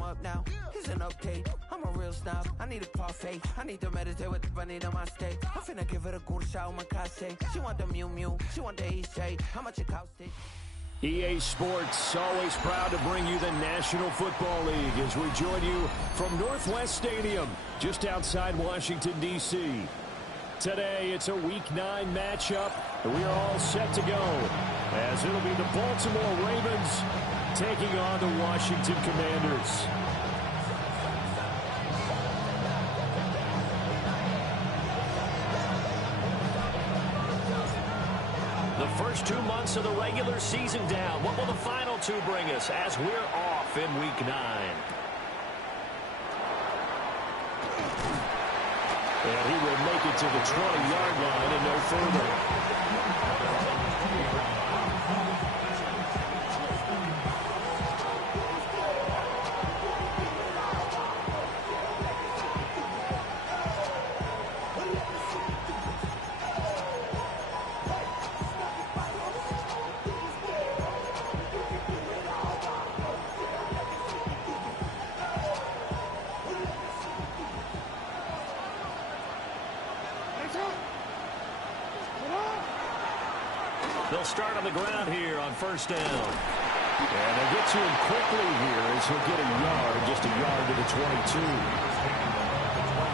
I'm up now. Here's an update. I'm a real snob. I need a parfait. I need to meditate with the bunny on my steak. I'm finna give it a good shot with my case. She want the Mew Mew. She want the EJ. How much it costed? EA Sports, always proud to bring you the National Football League as we join you from Northwest Stadium, just outside Washington, D.C. Today, it's a Week 9 matchup, and we are all set to go, as it'll be the Baltimore Ravens taking on the Washington Commanders. The first 2 months of the regular season down. What will the final 2 bring us as we're off in Week 9? And he will make it to the 20-yard line and no further. They'll start on the ground here on first down. And they'll get to him quickly here as he'll get a yard, just a yard to the 22.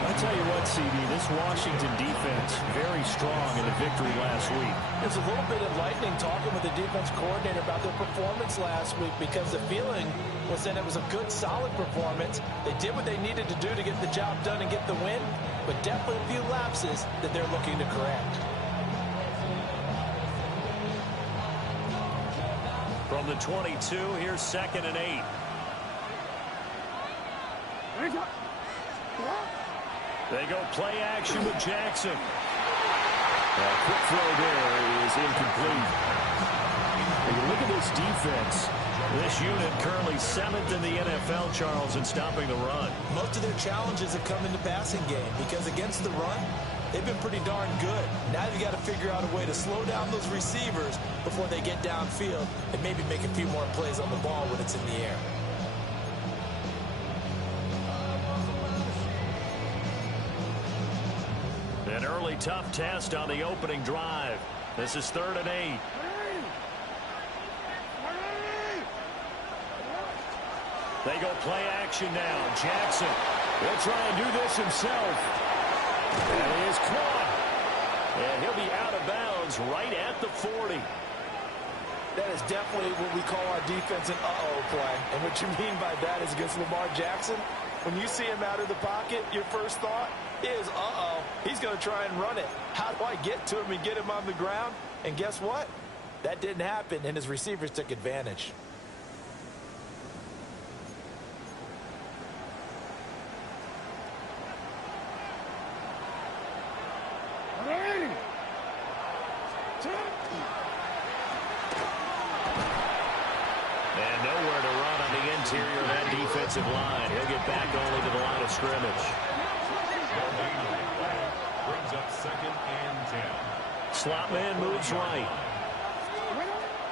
I tell you what, CD, this Washington defense, very strong in the victory last week. It's a little bit enlightening talking with the defense coordinator about their performance last week, because the feeling was that it was a good, solid performance. They did what they needed to do to get the job done and get the win, but definitely a few lapses that they're looking to correct. From the 22, here's 2nd and 8. They go play action with Jackson. A quick throw there is incomplete. When you look at this defense, this unit currently 7th in the NFL, Charles, in stopping the run. Most of their challenges have come in the passing game, because against the run, they've been pretty darn good. Now you got to figure out a way to slow down those receivers before they get downfield and maybe make a few more plays on the ball when it's in the air. An early tough test on the opening drive. This is 3rd and 8. They go play action now. Jackson will try and do this himself. And he is caught. And he'll be out of bounds right at the 40. That is definitely what we call our defense an uh-oh play. And what you mean by that is against Lamar Jackson, when you see him out of the pocket, your first thought is, uh-oh, he's going to try and run it. How do I get to him and get him on the ground? And guess what? That didn't happen, and his receivers took advantage. And nowhere to run on the interior of that defensive line. He'll get back only to the line of scrimmage. Brings up 2nd and 10. Slot man moves right.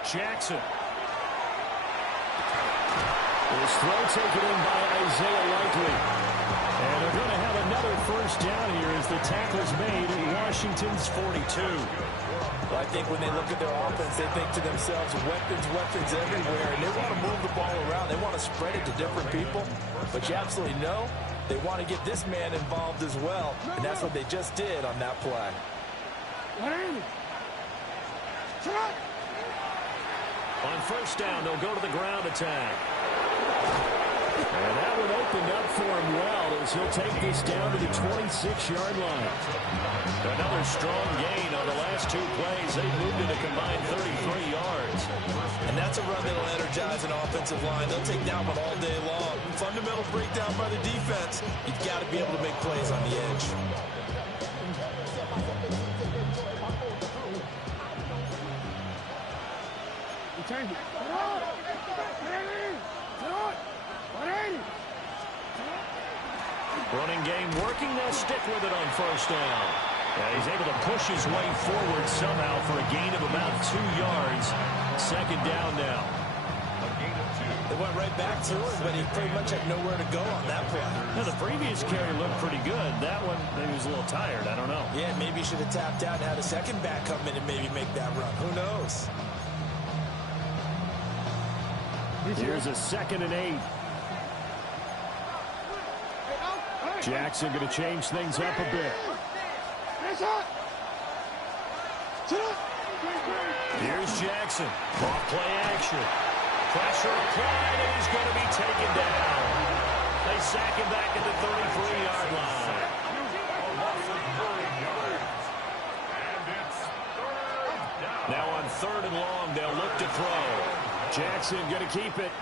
Jackson. His throw taken in by Isaiah Likely. And they're going to have another first down here as the tackle's made at Washington's 42. Well, I think when they look at their offense, they think to themselves, weapons everywhere, and they want to move the ball around. They want to spread it to different people. But you absolutely know they want to get this man involved as well, and that's what they just did on that play. On first down, they'll go to the ground attack. And that one opened up for him well as he'll take this down to the 26-yard line. Another strong gain on the last 2 plays. They moved it a combined 33 yards. And that's a run that'll energize an offensive line. They'll take that one all day long. Fundamental breakdown by the defense. You've got to be able to make plays on the edge. Running game working. They'll stick with it on first down. He's able to push his way forward somehow for a gain of about 2 yards. 2nd down now. A gain of 2. It went right back to him, but he pretty much had nowhere to go on that play. Now, the previous carry looked pretty good. That one, maybe he was a little tired. I don't know. Yeah, maybe he should have tapped out and had a second back come in and maybe make that run. Who knows? Here's a 2nd and 8. Jackson going to change things up a bit. Here's Jackson. Off play action. Pressure applied, and he's going to be taken down. They sack him back at the 33-yard line. Now on 3rd and long, they'll look to throw. Jackson going to keep it.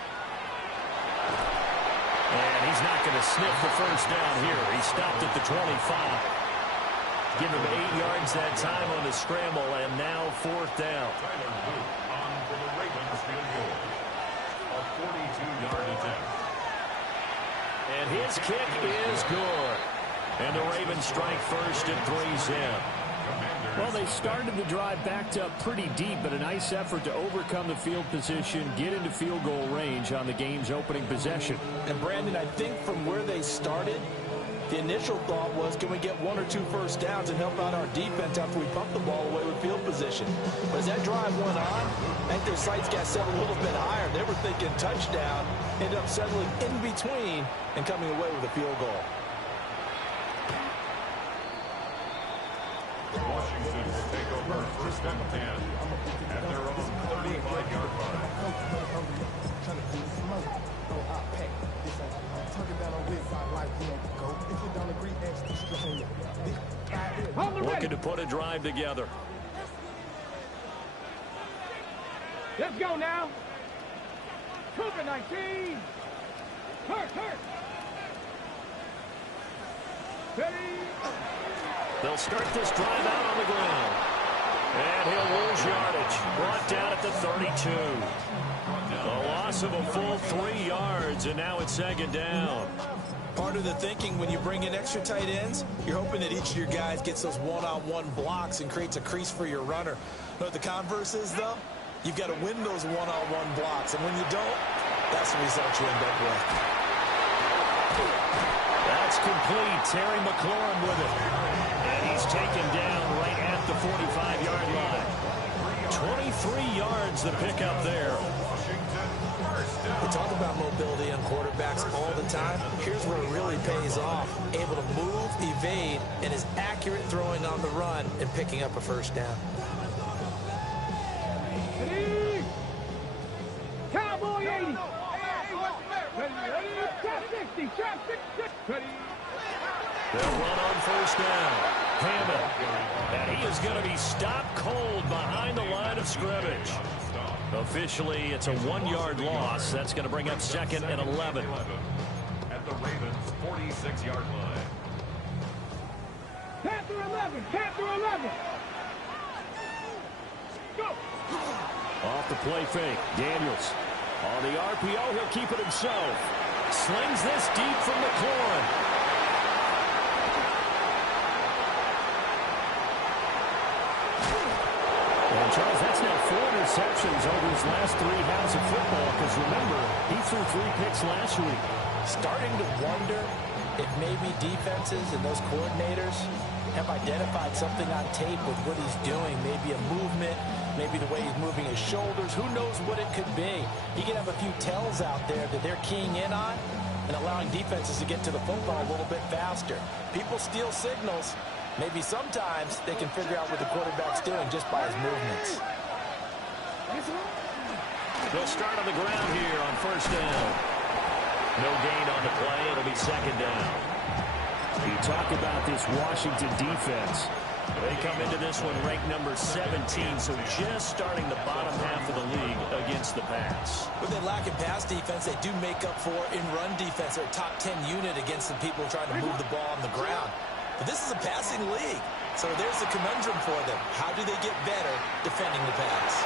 And he's not going to sniff the first down here. He stopped at the 25. Give him 8 yards that time on the scramble, and now 4th down. On for the Ravens field goal. A 42-yard attempt. And his kick is good. And the Ravens strike first and 3's in. Well, they started the drive backed up pretty deep, but a nice effort to overcome the field position, get into field goal range on the game's opening possession. And Brandon, I think from where they started, the initial thought was, can we get 1 or 2 first downs and help out our defense after we pump the ball away with field position? But as that drive went on, I think their sights got set a little bit higher. They were thinking touchdown, ended up settling in between and coming away with a field goal. Washington will take over 1st and 10 at their own 35-yard line. Looking to put a drive together. Let's go now. COVID-19. Hurt. Ready. They'll start this drive out on the ground. And he'll lose yardage. Brought down at the 32. A loss of a full 3 yards, and now it's 2nd down. Part of the thinking when you bring in extra tight ends, you're hoping that each of your guys gets those one-on-one blocks and creates a crease for your runner. But the converse is, though, you've got to win those one-on-one blocks. And when you don't, that's the result you end up with. That's complete. Terry McLaurin with it. And he's taken down right at the 45-yard line. 23 yards the pickup there. We talk about mobility on quarterbacks all the time. Here's where it really pays off. Able to move, evade, and is accurate throwing on the run and picking up a first down. Ready. Cowboy 80. Ready. Trap 60. Trap 60. Ready. They'll run on first down. Hammond. And he is going to be stopped cold behind the line of scrimmage. Officially, it's a 1-yard loss. That's going to bring up 2nd and 11. At the Ravens' 46-yard line. Panther 11. Panther 11. Go. Off the play fake. Daniels. On the RPO, he'll keep it himself. Slings this deep from McLaurin. And Charles, that's now 4 interceptions over his last 3 halves of football, because remember, he threw 3 picks last week. Starting to wonder if maybe defenses and those coordinators have identified something on tape with what he's doing. Maybe a movement, maybe the way he's moving his shoulders. Who knows what it could be? He could have a few tells out there that they're keying in on and allowing defenses to get to the football a little bit faster. People steal signals. Maybe sometimes they can figure out what the quarterback's doing just by his movements. They'll start on the ground here on first down. No gain on the play. It'll be 2nd down. You talk about this Washington defense. They come into this one ranked number 17, so just starting the bottom half of the league against the pass. When they lack in pass defense, they do make up for in run defense. They're a top 10 unit against the people trying to move the ball on the ground. But this is a passing league, so there's the conundrum for them. How do they get better defending the pass?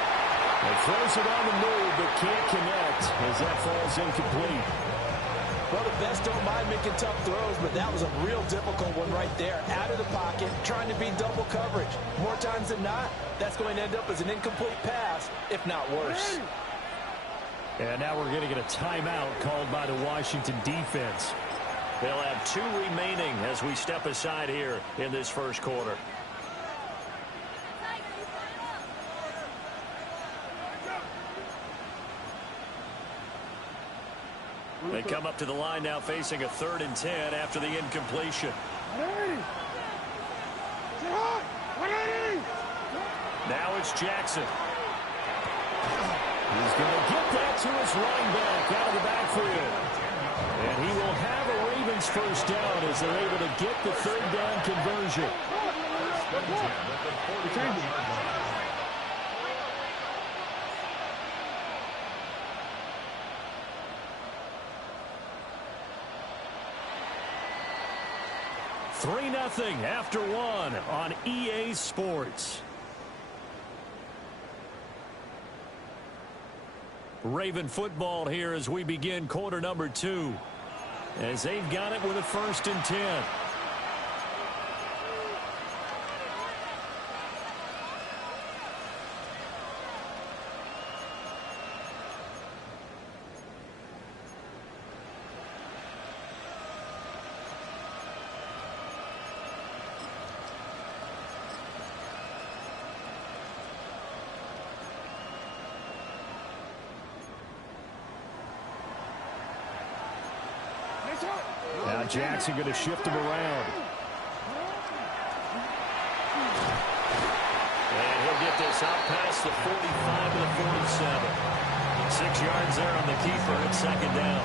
He throws it on the move, but can't connect as that falls incomplete. Well, the best don't mind making tough throws, but that was a real difficult one right there. Out of the pocket, trying to beat double coverage. More times than not, that's going to end up as an incomplete pass, if not worse. And now we're going to get a timeout called by the Washington defense. They'll have 2 remaining as we step aside here in this first quarter. They come up to the line now facing a 3rd and 10 after the incompletion. Now it's Jackson. He's going to get that to his running back out of the backfield. And he will have a Ravens first down as they're able to get the 3rd down conversion. Nothing after 1 on EA Sports. Raven football here as we begin quarter number 2. As they've got it with a 1st and 10. Now Jackson going to shift him around. And he'll get this out past the 45 to the 47. 6 yards there on the keeper at 2nd down.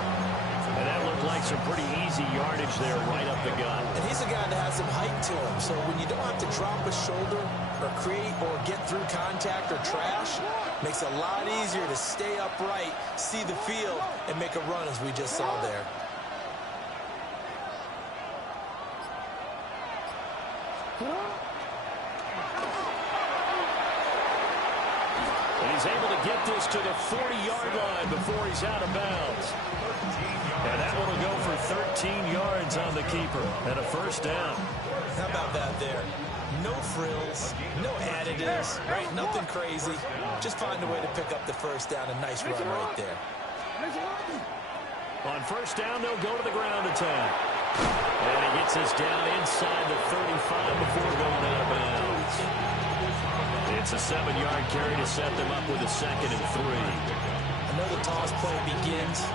And that looked like some pretty easy yardage there right up the gut. And he's a guy that has some height to him. So when you don't have to drop a shoulder or create or get through contact or trash, makes it a lot easier to stay upright, see the field, and make a run as we just saw there. And he's able to get this to the 40-yard line before he's out of bounds. And that one will go for 13 yards on the keeper and a 1st down. How about that there? No frills, no additives, right? Nothing crazy. Just find a way to pick up the 1st down. A nice run right there. On 1st down, they'll go to the ground attack. And he gets us down inside the 35 before going out of bounds. It's a 7-yard carry to set them up with a 2nd and 3. I know the toss play begins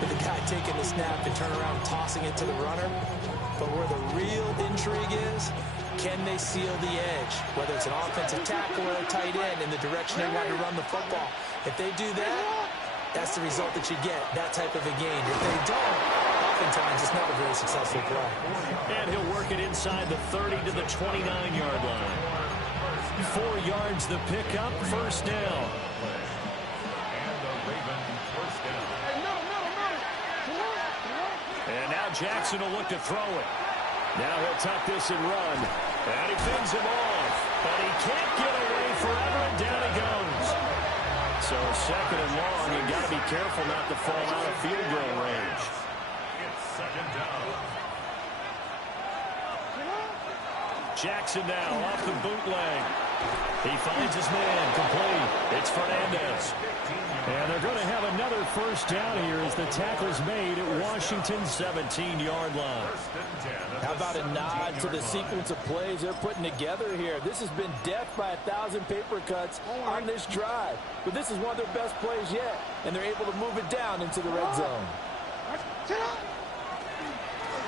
with the guy taking the snap and turn around tossing it to the runner. But where the real intrigue is, can they seal the edge? Whether it's an offensive tackle or a tight end in the direction they want to run the football. If they do that, that's the result that you get, that type of a gain. If they don't, oftentimes it's not a very successful play. And he'll work it inside the 30 to the 29-yard line. 4 yards the pickup, 1st down. And now Jackson will look to throw it. Now he'll tuck this and run. And he fends him off. But he can't get away forever, and down he goes. So 2nd and long, you've got to be careful not to fall out of field goal range. It's 2nd down. Jackson now off the bootleg. He finds his man, complete. It's Fernandez. And they're going to have another 1st down here as the tackle's made at Washington's 17-yard line. How about a nod to the sequence of plays they're putting together here? This has been death by 1,000 paper cuts on this drive. But this is one of their best plays yet, and they're able to move it down into the red zone.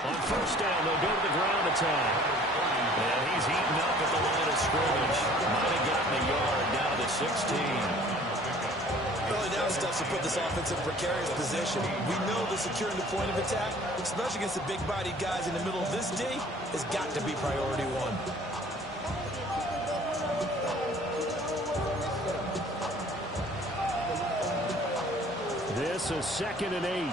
On 1st down, they'll go to the ground attack. And he's eaten up at the line of scrimmage. Might have gotten a yard down to 16. Early down stuff to put this offense in a precarious position. We know that securing the point of attack, especially against the big-bodied guys in the middle of this D, has got to be priority 1. This is 2nd and 8.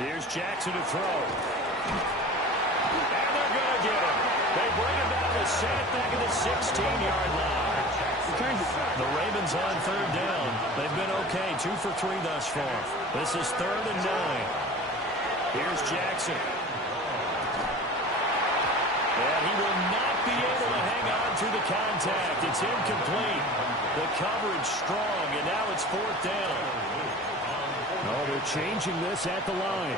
Here's Jackson to throw. And they're going to get him. They bring him down to set back at the 16-yard line. The Ravens on 3rd down. They've been okay, 2 for 3 thus far. This is 3rd and 9. Here's Jackson. And he will not be able to hang on through the contact. It's incomplete. The coverage strong, and now it's 4th down. Oh, they're changing this at the line.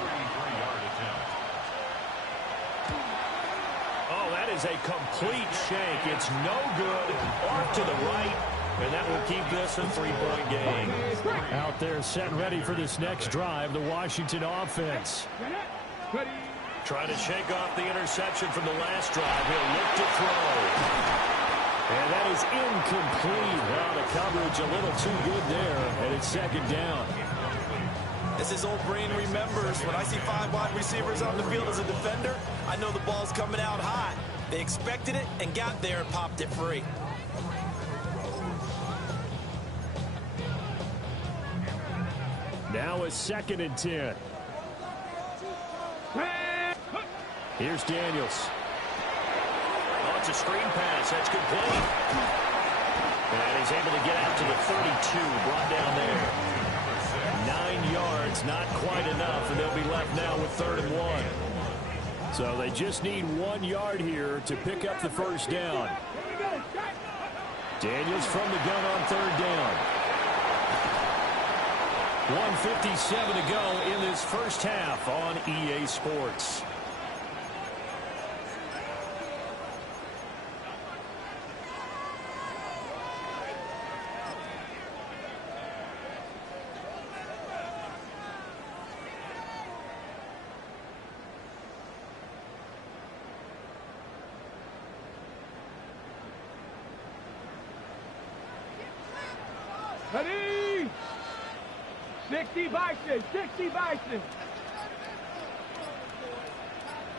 Oh, that is a complete shank. It's no good. Off to the right, and that will keep this a 3-point game. Out there set and ready for this next drive, the Washington offense. Trying to shake off the interception from the last drive. He'll look to throw. And that is incomplete. Well, the coverage a little too good there, and it's 2nd down. As his old brain remembers, when I see 5 wide receivers on the field as a defender, I know the ball's coming out hot. They expected it and got there and popped it free. Now a 2nd and 10. Here's Daniels. Oh, it's a screen pass. That's complete. And he's able to get out to the 32. Brought down there. 9 yards, not quite enough, and they'll be left now with 3rd and 1. So they just need 1 yard here to pick up the 1st down. Daniels from the gun on 3rd down. 1:57 to go in this first half on EA Sports. Ready? 60 Bison, 60 Bison.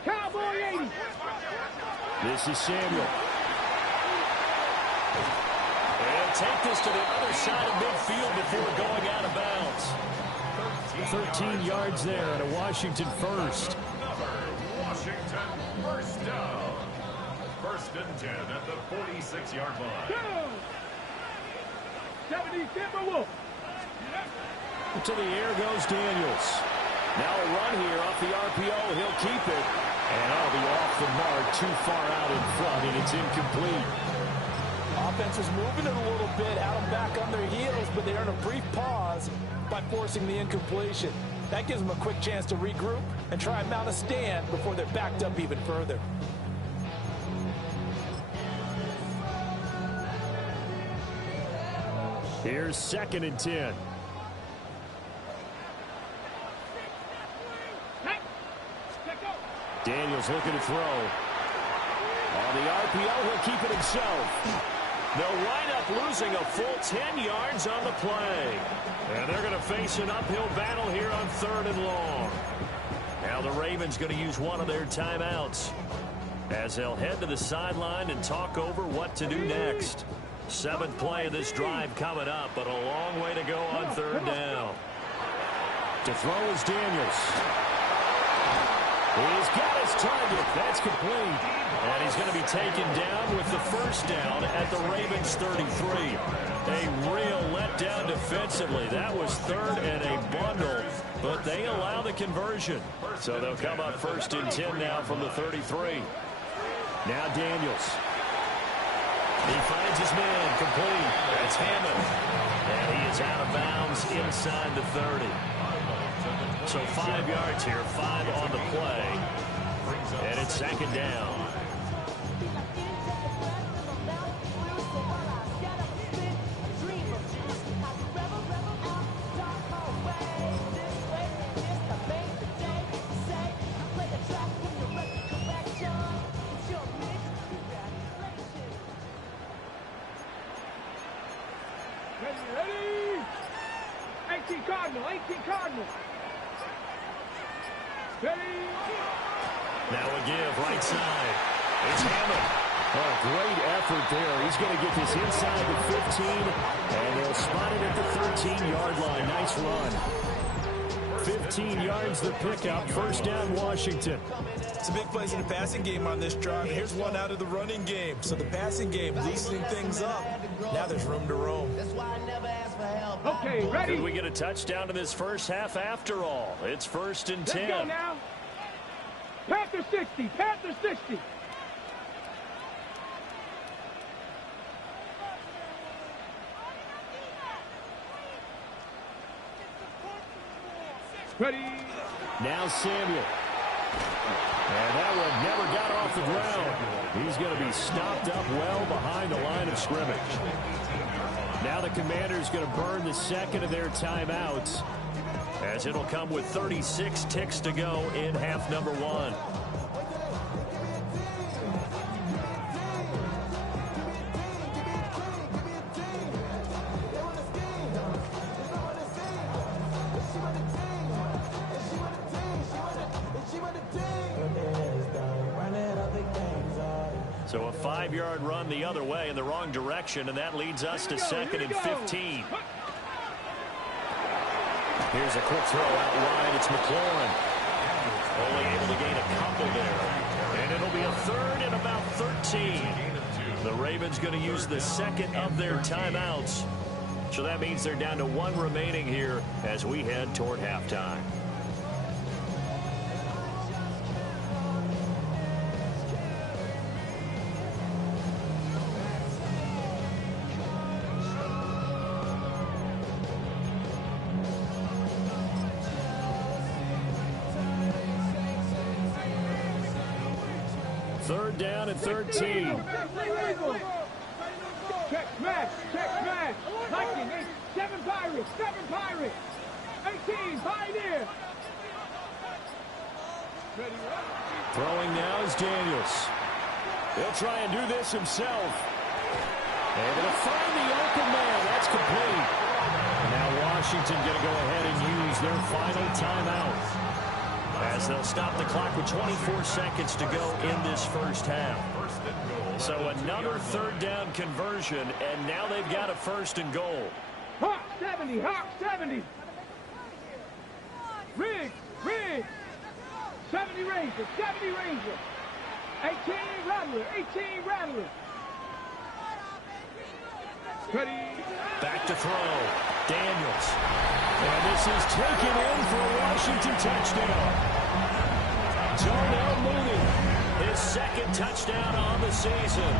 Cowboy 80. This is Samuel. And take this to the other side of midfield before going out of bounds. 13 yards there and a Washington first. Washington first down. 1st and 10 at the 46-yard line. 70 Timberwolves. To the air goes Daniels. Now a run here off the RPO. He'll keep it. And that'll be off the mark, too far out in front, and it's incomplete. Offense is moving it a little bit, out them back on their heels, but they earn a brief pause by forcing the incompletion. That gives them a quick chance to regroup and try and mount a stand before they're backed up even further. Here's 2nd and 10. Daniels looking to throw. On the RPO, he'll keep it himself. They'll wind up losing a full 10 yards on the play. And they're going to face an uphill battle here on 3rd and long. Now the Ravens going to use one of their timeouts as they'll head to the sideline and talk over what to do next. 7th play of this drive coming up, but a long way to go on 3rd down. To throw is Daniels. He's got his target. That's complete. And he's going to be taken down with the 1st down at the Ravens 33. A real letdown defensively. That was 3rd and a bundle, but they allow the conversion. So they'll come up 1st and 10 now from the 33. Now Daniels. He finds his man complete. That's Hammond. And he is out of bounds inside the 30. So 5 yards here, 5 on the play. And it's 2nd down. Ready? 18 Cardinal, 18 Cardinal. Ready? Now a give right side. It's Hammond. Oh, great effort there. He's going to get this inside the 15, and they'll spot it at the 13-yard line. Nice run. 15 yards the pickup. 1st down, Washington. Some big plays in the passing game on this drive. Here's one out of the running game. So the passing game loosening things up. Now there's room to roam. Okay, ready? Could we get a touchdown in this first half after all? It's 1st and 10. Let's go now. Panther 60, Panther 60. Ready. Now Samuel. And that one never got off the ground. He's going to be stopped up well behind the line of scrimmage. Now the Commanders going to burn the second of their timeouts, as it'll come with 36 ticks to go in half number one. So a 5-yard run the other way in the wrong direction, and that leads us to second and 15. Here's a quick throw out wide. It's McLaurin. Only able to gain a couple there. And it'll be a third and about 13. The Ravens going to use the second of their timeouts. So that means they're down to one remaining here as we head toward halftime. Third down and 13. Check smash, check smash. Viking, 7 Pirates, 7 Pirates. 18, Pioneer. Throwing now is Daniels. He'll try and do this himself. Able to find the open man. That's complete. Now Washington going to go ahead and use their final timeout, as they'll stop the clock with 24 seconds to go in this first half. So another third down conversion, and now they've got a first and goal. Hawk 70, Hawk 70. Riggs, Riggs. 70 Ranger, 70 Ranger. 18 Rattler, 18 Rattler. Ready. Back to throw. Daniels. And this is taken in for a Washington touchdown. Darnell Mooney, his second touchdown on the season.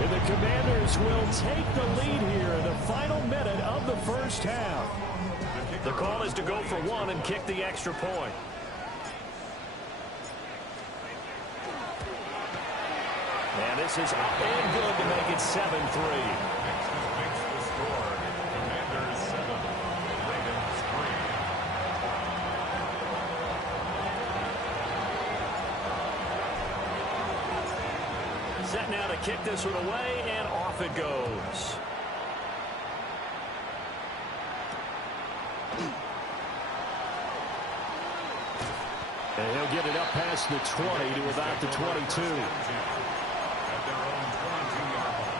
And the Commanders will take the lead here in the final minute of the first half. The call is to go for one and kick the extra point. And this is up and good to make it 7-3. Set now to kick this one away, and off it goes. And he'll get it up past the 20 to about the 22. At their own 22-yard line.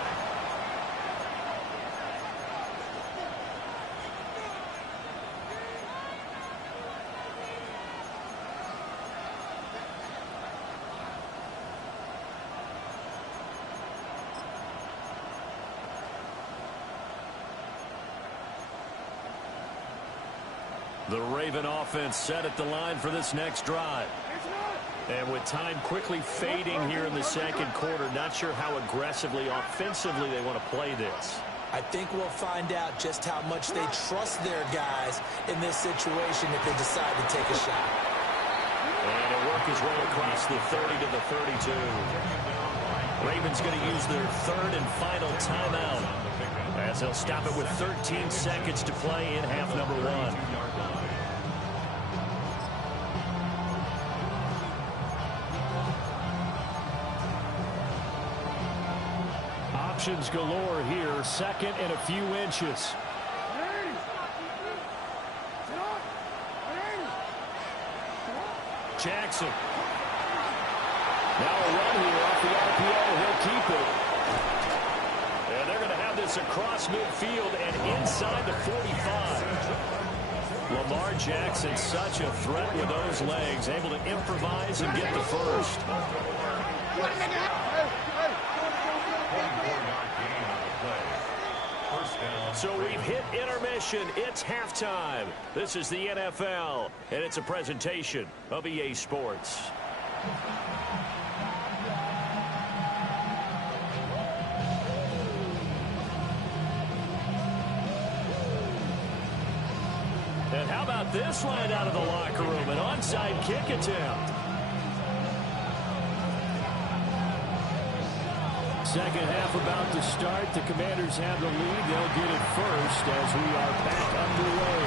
The Raven offense set at the line for this next drive. And with time quickly fading here in the second quarter, not sure how aggressively, offensively they want to play this. I think we'll find out just how much they trust their guys in this situation if they decide to take a shot. And it'll work his way across the 30 to the 32. Ravens going to use their third and final timeout, as they'll stop it with 13 seconds to play in half number one. Options galore here, second and a few inches. Jackson. Now a run here off the RPO. He'll keep it. And they're going to have this across midfield and inside the 45. Lamar Jackson, such a threat with those legs, able to improvise and get the first. So we've hit intermission. It's halftime. This is the NFL, and it's a presentation of EA Sports. And how about this line out of the locker room? An onside kick attempt. Second half about to start. The Commanders have the lead. They'll get it first as we are back underway.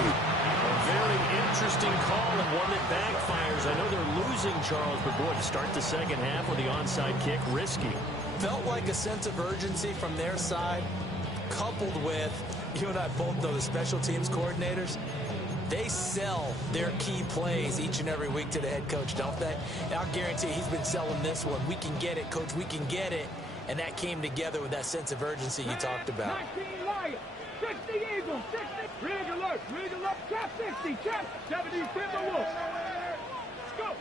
A very interesting call and one that backfires. I know they're losing, Charles, but boy, to start the second half with the onside kick, risky. Felt like a sense of urgency from their side, coupled with, you and I both know the special teams coordinators, they sell their key plays each and every week to the head coach, don't they? And I'll guarantee he's been selling this one. We can get it, coach, we can get it. And that came together with that sense of urgency you talked about. 19 Lions, 60 Eagles, 60. Rig alert, chap 60, chap 70 Timberwolves. Go.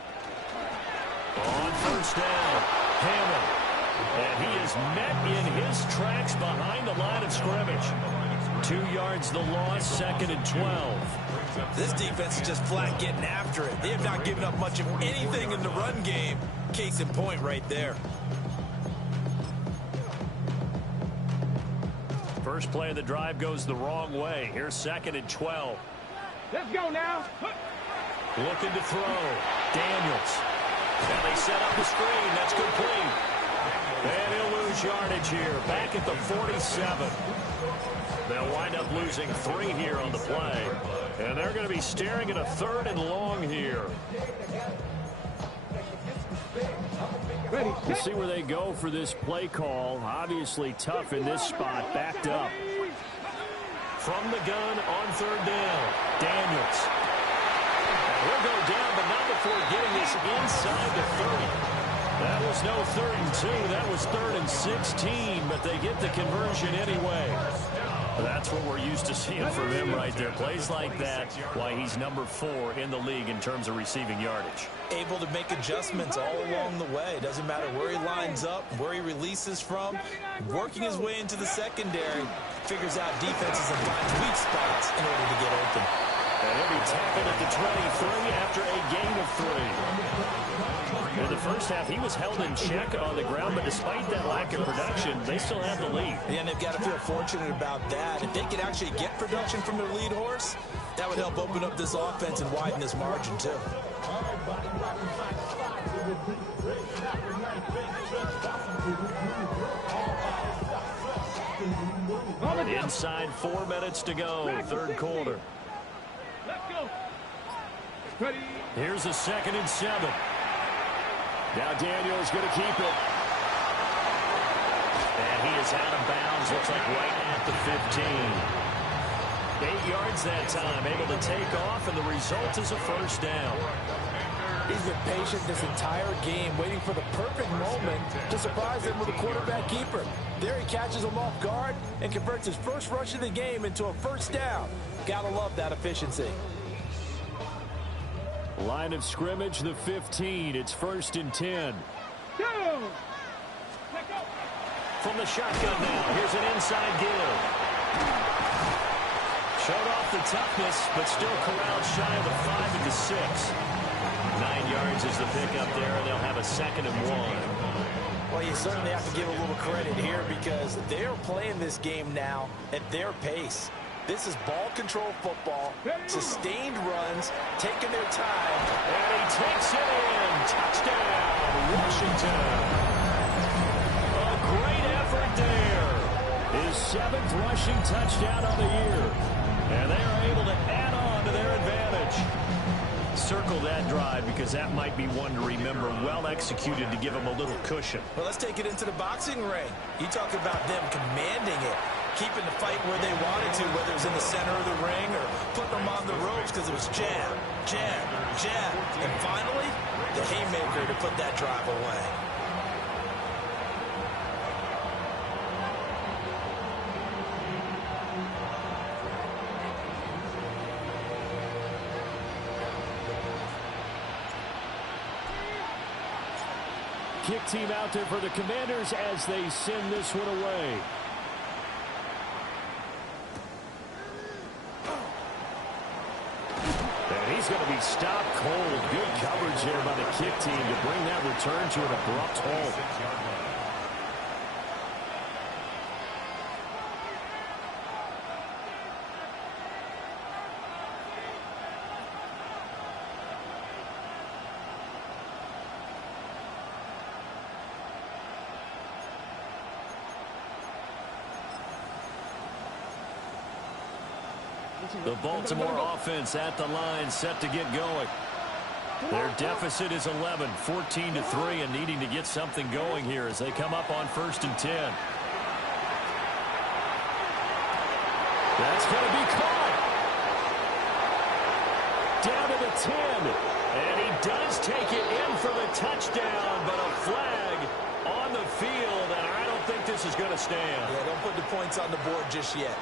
On first down, Hammond. And he is met in his tracks behind the line of scrimmage. 2 yards the loss, 2nd and 12. This defense is just flat getting after it. They have not given up much of anything in the run game. Case in point right there. First play of the drive goes the wrong way. Here's 2nd and 12. Let's go now. Looking to throw. Daniels. And they set up the screen. That's complete. And he'll lose yardage here. Back at the 47. They'll wind up losing 3 here on the play. And they're going to be staring at a 3rd and long here. We'll see where they go for this play call. Obviously tough in this spot. Backed up. From the gun on 3rd down. Daniels. And he'll go down, but not before getting this inside the 30. That was no 3rd and 2. That was 3rd and 16, but they get the conversion anyway. That's what we're used to seeing from him right there. Plays like that, why he's number 4 in the league in terms of receiving yardage. Able to make adjustments all along the way. Doesn't matter where he lines up, where he releases from. Working his way into the secondary, figures out defenses and finds weak spots in order to get open. And he'll be tackled at the 23 after a gain of 3. In the first half, he was held in check on the ground, but despite that lack of production, they still have the lead. Yeah, and they've got to feel fortunate about that. If they could actually get production from their lead horse, that would help open up this offense and widen this margin, too. Inside 4 minutes to go, 3rd quarter. Let's go. Ready. Here's a 2nd and 7. Now Daniel's going to keep it. And he is out of bounds, looks like right at the 15. 8 yards that time, able to take off, and the result is a first down. He's been patient this entire game, waiting for the perfect moment to surprise them with a quarterback keeper. There he catches him off guard and converts his first rush of the game into a first down. Gotta love that efficiency. Line of scrimmage, the 15. It's 1st and 10. From the shotgun now, here's an inside give. Showed off the toughness, but still corralled shy of the 5 at the 6. 9 yards is the pickup there, and they'll have a 2nd and 1. Well, you certainly have to give a little credit here because they're playing this game now at their pace. This is ball control football, sustained runs, taking their time. And he takes it in. Touchdown, Washington. A great effort there. His 7th rushing touchdown of the year. And they are able to add on to their advantage. Circle that drive because that might be one to remember. Well executed to give him a little cushion. Well, let's take it into the boxing ring. You talk about them commanding it, keeping the fight where they wanted to, whether it was in the center of the ring or putting them on the ropes because it was jab, jab, jab. And finally, the haymaker to put that drive away. Kick team out there for the Commanders as they send this one away. And he's going to be stopped cold. Good coverage there by the kick team to bring that return to an abrupt halt. The Baltimore offense at the line, set to get going. Their deficit is 11, 14-3, and needing to get something going here as they come up on 1st and 10. That's going to be caught. Down to the 10. And he does take it in for the touchdown, but a flag on the field, and I don't think this is going to stand. Yeah, don't put the points on the board just yet.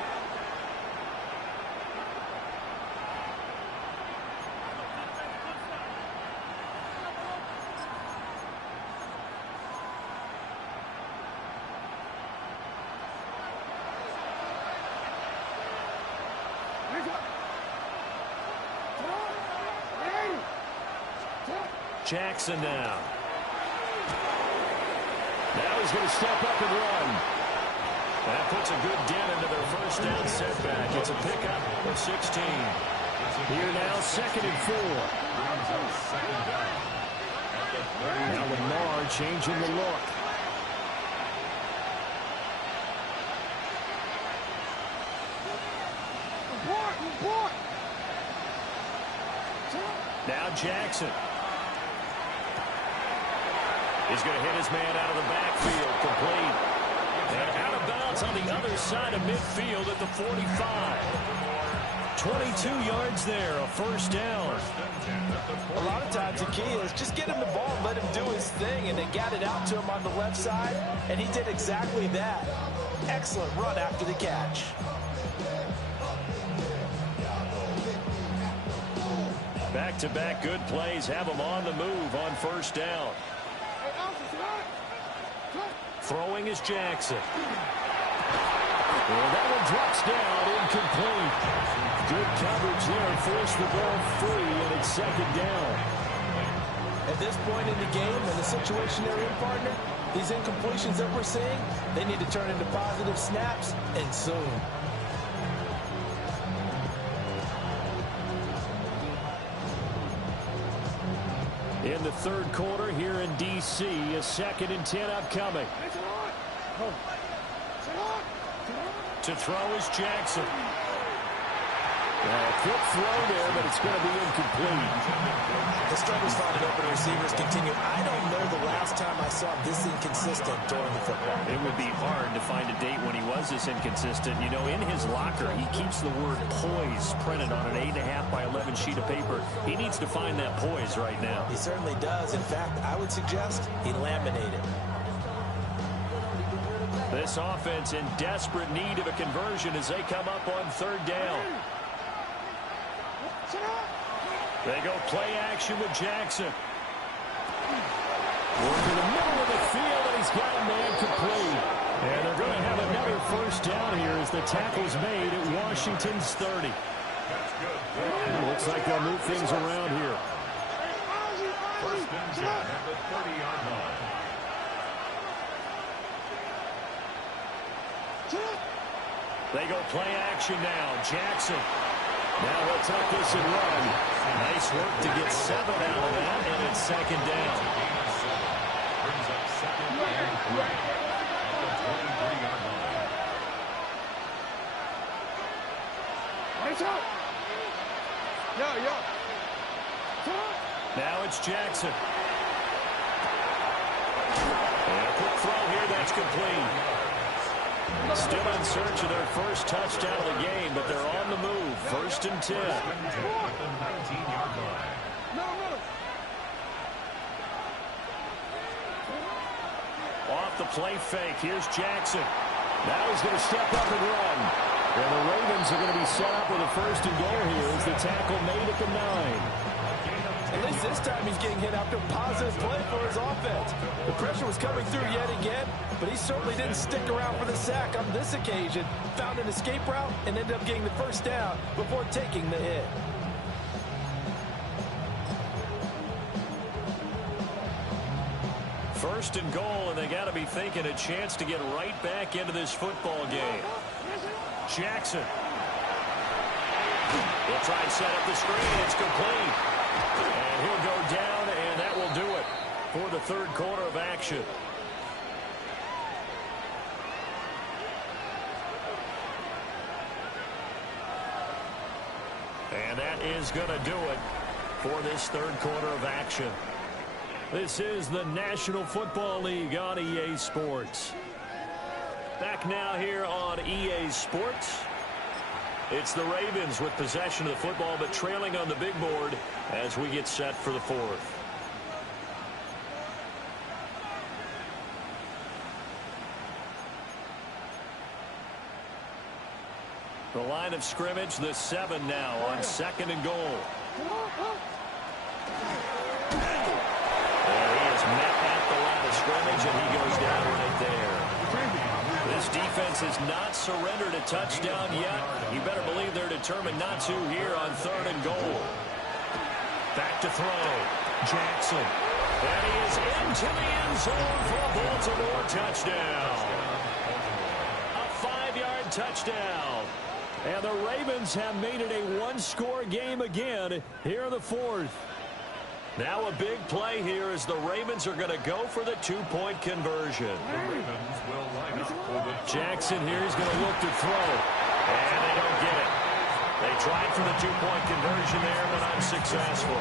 Jackson now. Now he's going to step up and run. That puts a good dent into their first down setback. It's a pickup of 16. Here now, 2nd and 4. Now Lamar changing the look. Now Jackson. He's going to hit his man out of the backfield, complete. And out of bounds on the other side of midfield at the 45. 22 yards there, a first down. A lot of times the key is just get him the ball and let him do his thing, and they got it out to him on the left side, and he did exactly that. Excellent run after the catch. Back-to-back good plays have him on the move on 1st down. Throwing is Jackson. And that one drops down, incomplete. Good coverage there, forced the ball free, and it's 2nd down. At this point in the game, in the situation they're in, partner, these incompletions that we're seeing, they need to turn into positive snaps, and soon. In the 3rd quarter here in D.C., a 2nd and 10 upcoming. To throw is Jackson. A quick throw there, but it's going to be incomplete. The struggles finding open receivers continue. I don't know the last time I saw this inconsistent during the football. It would be hard to find a date when he was this inconsistent. You know, in his locker, he keeps the word poise printed on an 8.5 by 11 sheet of paper. He needs to find that poise right now. He certainly does. In fact, I would suggest he laminated. This offense in desperate need of a conversion as they come up on 3rd down. They go play action with Jackson. Working the middle of the field, and he's got a man complete. And they're going to have another first down here as the tackle's made at Washington's 30. Looks like they'll move things around here. 1st and 10 at the 30-yard line. They go play action now. Jackson. Now he'll tuck this and run. Nice work to get 7 out of that, and it's 2nd down. Brings up 2nd and 3 at the 23-yard line. Now it's Jackson. And a quick throw here, that's complete. Still in search of their first touchdown of the game, but they're on the move. 1st and 10. At the 19-yard line. Off the play fake, here's Jackson. Now he's going to step up and run. And the Ravens are going to be set up with a 1st and goal here as the tackle made at the 9. At least this time he's getting hit after a positive play for his offense. The pressure was coming through yet again, but he certainly didn't stick around for the sack on this occasion. Found an escape route and ended up getting the first down before taking the hit. First and goal, and they got to be thinking a chance to get right back into this football game. Jackson. He'll try and set up the screen. It's complete. And he'll go down, and that will do it for the 3rd quarter of action. And that is going to do it for this third quarter of action. This is the National Football League on EA Sports. Back now here on EA Sports. It's the Ravens with possession of the football, but trailing on the big board as we get set for the fourth. The line of scrimmage, the 7 now on 2nd and goal. There he is met at the line of scrimmage, and he goes down right there. This defense has not surrendered a touchdown yet. You better believe they're determined not to here on 3rd and goal. Back to throw. Jackson. And he is into the end zone for a Baltimore touchdown. A 5-yard touchdown. And the Ravens have made it a one-score game again here in the fourth. Now a big play here as the Ravens are going to go for the 2-point conversion. Jackson here is going to look to throw. And they don't get it. They tried for the 2-point conversion there, but unsuccessful.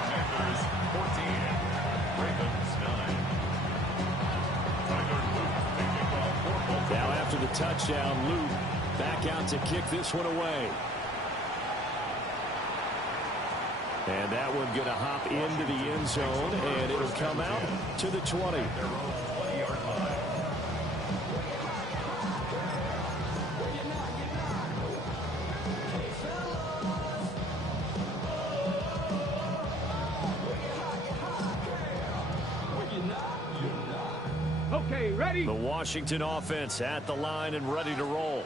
Commanders 14, Ravens 9. Now after the touchdown, Luke back out to kick this one away. And that one going to hop into the end zone, and it'll come out to the 20. Okay, ready? The Washington offense at the line and ready to roll.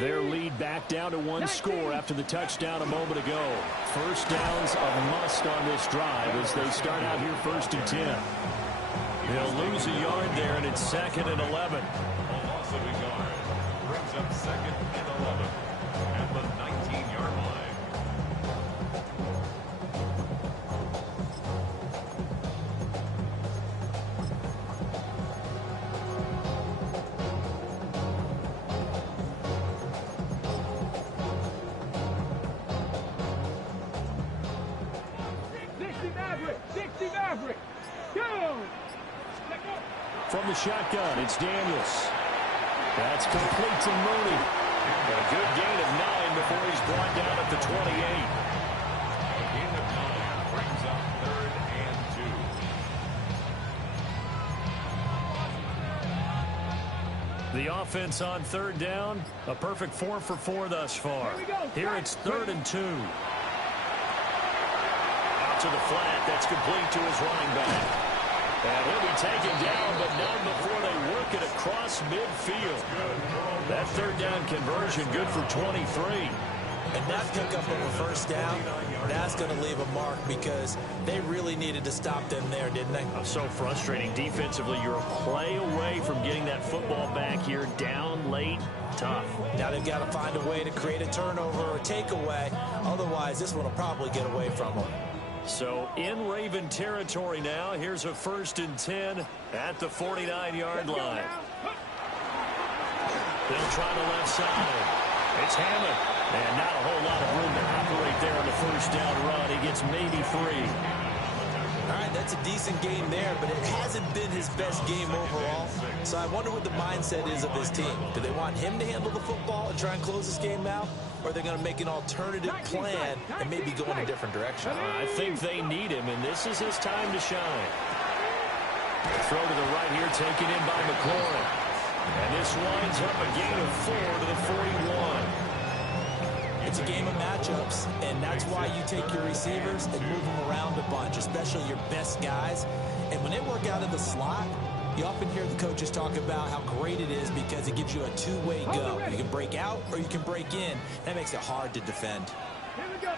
Their lead back down to one score after the touchdown a moment ago. First downs a must on this drive as they start out here 1st and 10. They'll lose a yard there, and it's 2nd and 11. A loss of a yard brings up 2nd and 11 at the 19-yard line. From the shotgun, it's Daniels. That's complete to Mooney. A good gain of 9 before he's brought down at the 28. A gain of 9 brings up 3rd and 2. The offense on 3rd down, a perfect 4 for 4 thus far. Here it's 3rd and 2. Out to the flat, that's complete to his running back. And he'll be taken down, but not before they work it across midfield. That 3rd down conversion good for 23. And that pickup of a first down, that's going to leave a mark because they really needed to stop them there, didn't they? So frustrating defensively. You're a play away from getting that football back here down late. Tough. Now they've got to find a way to create a turnover or a takeaway. Otherwise, this one will probably get away from them. So in Raven territory now. Here's a 1st and 10 at the 49-yard line. They'll try the left side. It's Hammond. And not a whole lot of room to operate there on the first down run. He gets maybe 3. All right, that's a decent game there, but it hasn't been his best game overall. So I wonder what the mindset is of his team. Do they want him to handle the football and try and close this game out? Or are they going to make an alternative plan and maybe go in a different direction? I think they need him, and this is his time to shine. Throw to the right here, taken in by McLaurin. And this winds up a gain of 4 to the 41. It's a game of matchups, and that's why you take your receivers and move them around a bunch, especially your best guys. And when they work out in the slot, you often hear the coaches talk about how great it is because it gives you a two-way go. You can break out or you can break in. That makes it hard to defend. Here we go.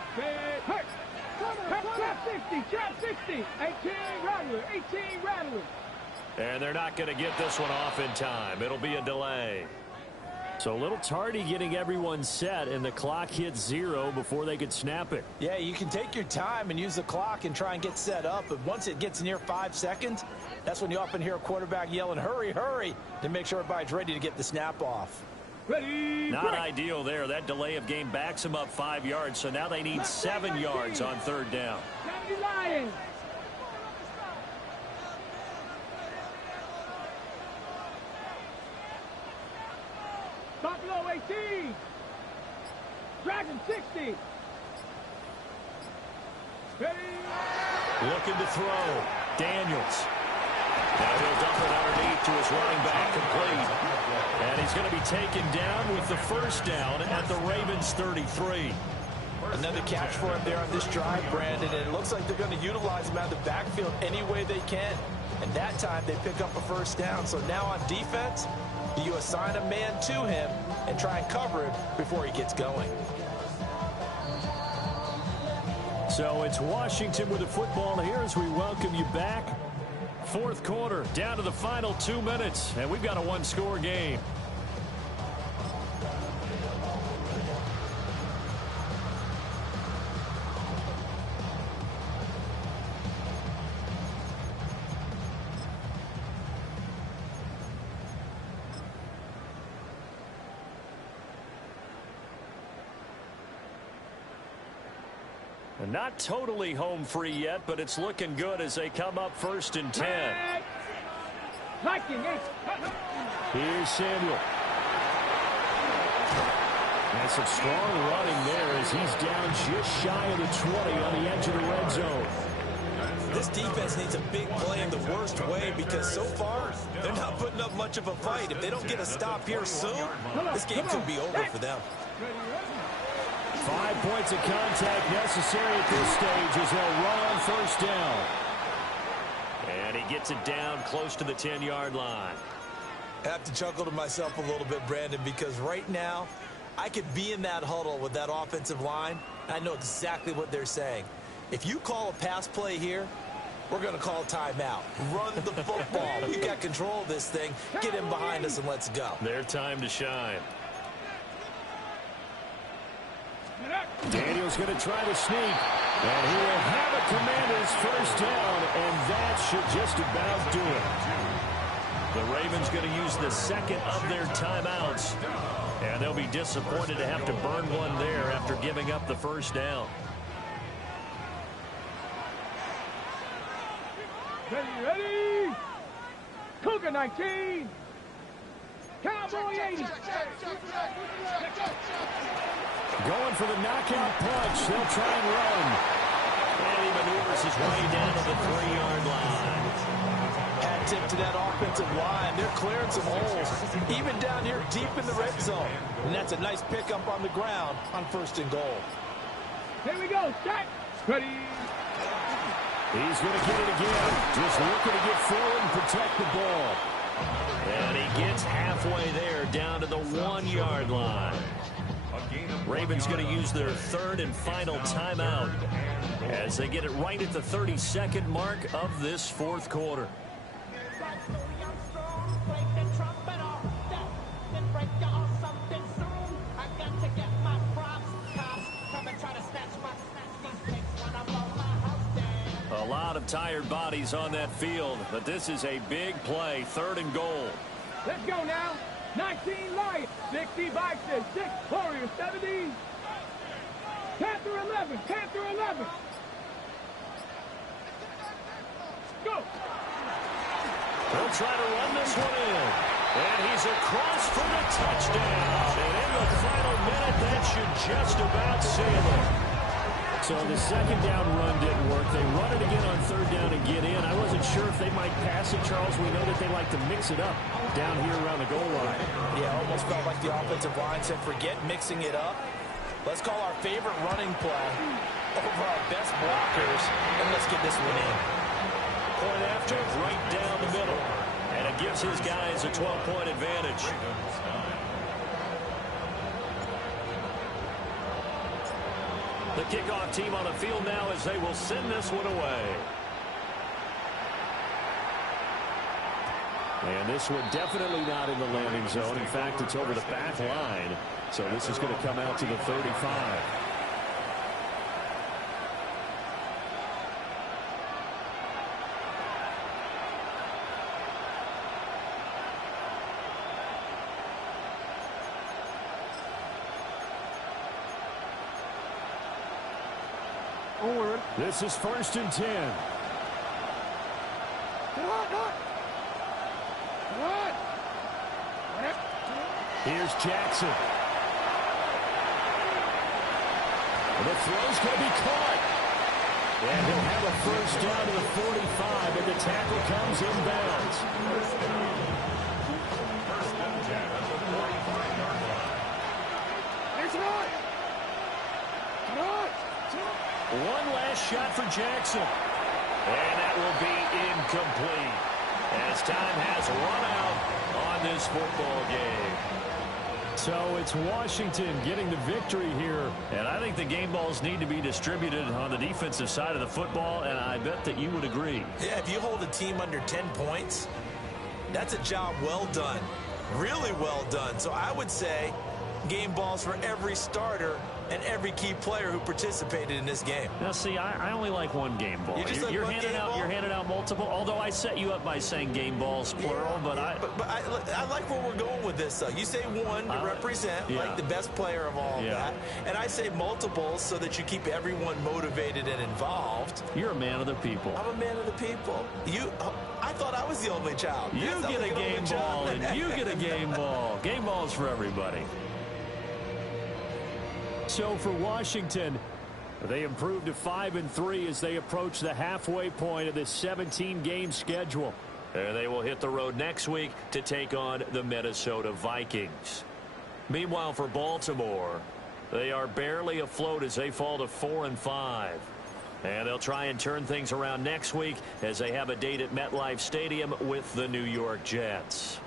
Trap 60, trap 60. 18 Rattler, 18 Rattler. And they're not going to get this one off in time. It'll be a delay. So a little tardy getting everyone set, and the clock hits 0 before they could snap it. Yeah, you can take your time and use the clock and try and get set up, but once it gets near 5 seconds, that's when you often hear a quarterback yelling, hurry, hurry, to make sure everybody's ready to get the snap off. Ready, Not break. ideal there. That delay of game backs them up 5 yards, so now they need 7 yards on third down. 70 Lions. Buffalo 18. Dragon 60. Ready. Looking to throw. Daniels. Now he'll dump it underneath to his running back, complete. And he's going to be taken down with the first down at the Ravens 33. Another catch for him there on this drive, Brandon, and it looks like they're going to utilize him out of the backfield any way they can. And that time they pick up a first down. So now on defense, do you assign a man to him and try and cover him before he gets going? So it's Washington with the football here as we welcome you back. Fourth quarter, down to the final 2 minutes, and we've got a one-score game. And not totally home free yet, but it's looking good as they come up 1st and 10. Here's Samuel. And some strong running there as he's down just shy of the 20 on the edge of the red zone. This defense needs a big play in the worst way because so far they're not putting up much of a fight. If they don't get a stop here soon, this game could be over for them. 5 points of contact necessary at this stage as they'll run on first down. And he gets it down close to the 10-yard line. I have to chuckle to myself a little bit, Brandon, because right now I could be in that huddle with that offensive line. And I know exactly what they're saying. If you call a pass play here, we're going to call timeout. Run the football. We've got control of this thing. Get him behind us and let's go. Their time to shine. Daniel's going to try to sneak, and he will have a Commanders first down, and that should just about do it. The Ravens going to use the second of their timeouts, and they'll be disappointed to have to burn one there after giving up the first down. Ready. Cougar 19. Cowboy 80. Going for the knockout punch. They'll try and run. And he maneuvers his way down to the 3-yard line. Hat tip to that offensive line. They're clearing some holes, even down here deep in the red zone. And that's a nice pickup on the ground on 1st and goal. Here we go. Set. Ready. He's going to get it again. Just looking to get forward and protect the ball. And he gets halfway there down to the 1-yard line. Ravens going to use their 3rd and final timeout as they get it right at the 32nd mark of this 4th quarter. A lot of tired bodies on that field, but this is a big play, 3rd and goal. Let's go now. 19 Lions, 60 Bison, 6 Warriors, 70. Panther 11, Panther 11. Go. He'll try to run this one in. And he's across for the touchdown. And in the final minute, that should just about seal it. So the second down run didn't work. They run it again on 3rd down and get in. I wasn't sure if they might pass it, Charles. We know that they like to mix it up down here around the goal line. Yeah, almost felt like the offensive line said, forget mixing it up. Let's call our favorite running play over our best blockers, and let's get this one in. Point after, right down the middle. And it gives his guys a 12-point advantage. The kickoff team on the field now as they will send this one away. And this one definitely not in the landing zone. In fact, it's over the back line. So this is going to come out to the 35. This is 1st and 10. Here's Jackson. The throw's going to be caught. And he'll have a first down to the 45, and the tackle comes inbounds. One last shot for Jackson. And that will be incomplete as time has run out on this football game. So it's Washington getting the victory here. And I think the game balls need to be distributed on the defensive side of the football, and I bet that you would agree. Yeah, if you hold a team under 10 points, that's a job well done. Really well done. So I would say game balls for every starter and every key player who participated in this game. Now, see, I only like one game ball. You're handing out multiple, although I set you up by saying game balls, plural, but I like where we're going with this, though. You say one to represent, like the best player of all that, and I say multiples so that you keep everyone motivated and involved. You're a man of the people. I'm a man of the people. I thought I was the only child. You get a game ball, and you get a game ball. Game balls for everybody. So for Washington, they improved to 5-3 as they approach the halfway point of this 17-game schedule. And they will hit the road next week to take on the Minnesota Vikings. Meanwhile, for Baltimore, they are barely afloat as they fall to 4-5. And they'll try and turn things around next week as they have a date at MetLife Stadium with the New York Jets.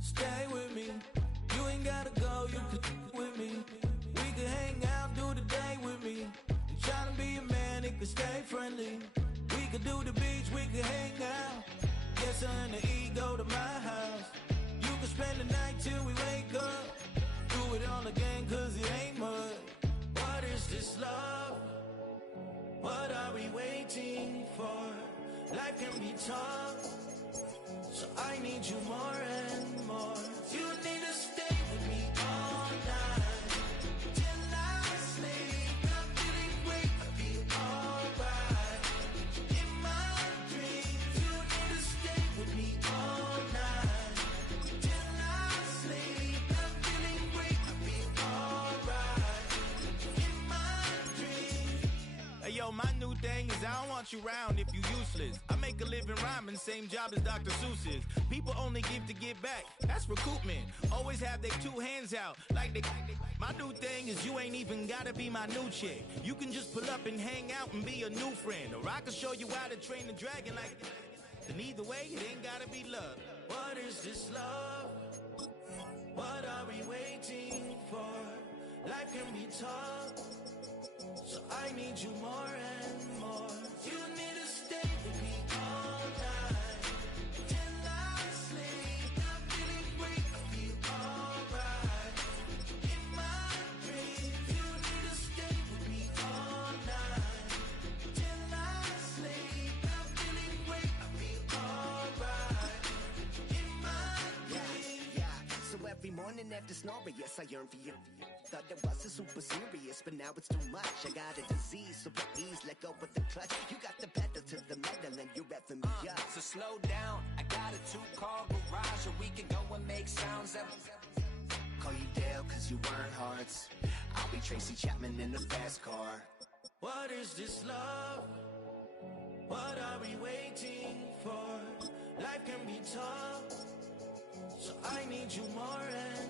Stay with me. You ain't gotta go, you could with me. We could hang out, do the day with me. You tryna be a man, it could stay friendly. We could do the beach, we could hang out. Yes, her and the E go to my house. You could spend the night till we wake up. Do it all again, cause it ain't mud. What is this love? What are we waiting for? Life can be tough, so I need you more and more. You need to stay with me all night till I sleep. I'm feeling great, I'll be alright. In my dreams, you need to stay with me all night till I sleep. I'm feeling great, I'll be alright. In my dreams. Hey yo, my new thing is I don't want you around if you useless. I make a living rhyming, same job as Dr. Seuss's. People only give to get back, that's recoupment. Always have their two hands out, like they. My new thing is you ain't even gotta be my new chick. You can just pull up and hang out and be a new friend. Or I can show you how to train the dragon like. And either way, it ain't gotta be love. What is this love? What are we waiting for? Life can be tough, so I need you more and more. You need to stay with me all night till I sleep. I'm feeling great, I'll be alright. In my dreams, you need to stay with me all night till I sleep. I'm feeling great, I'll be alright. In my dreams. So every morning after snoring, yes, I yearn for you. Thought that wasn't super serious, but now it's too much. I got a disease, so please let go with the clutch. You got the pedal to the metal and you're revving me up. So slow down, I got a 2-car garage, or we can go and make sounds. call you Dale cause you weren't hearts. I'll be Tracy Chapman in the fast car. What is this love? What are we waiting for? Life can be tough, so I need you more and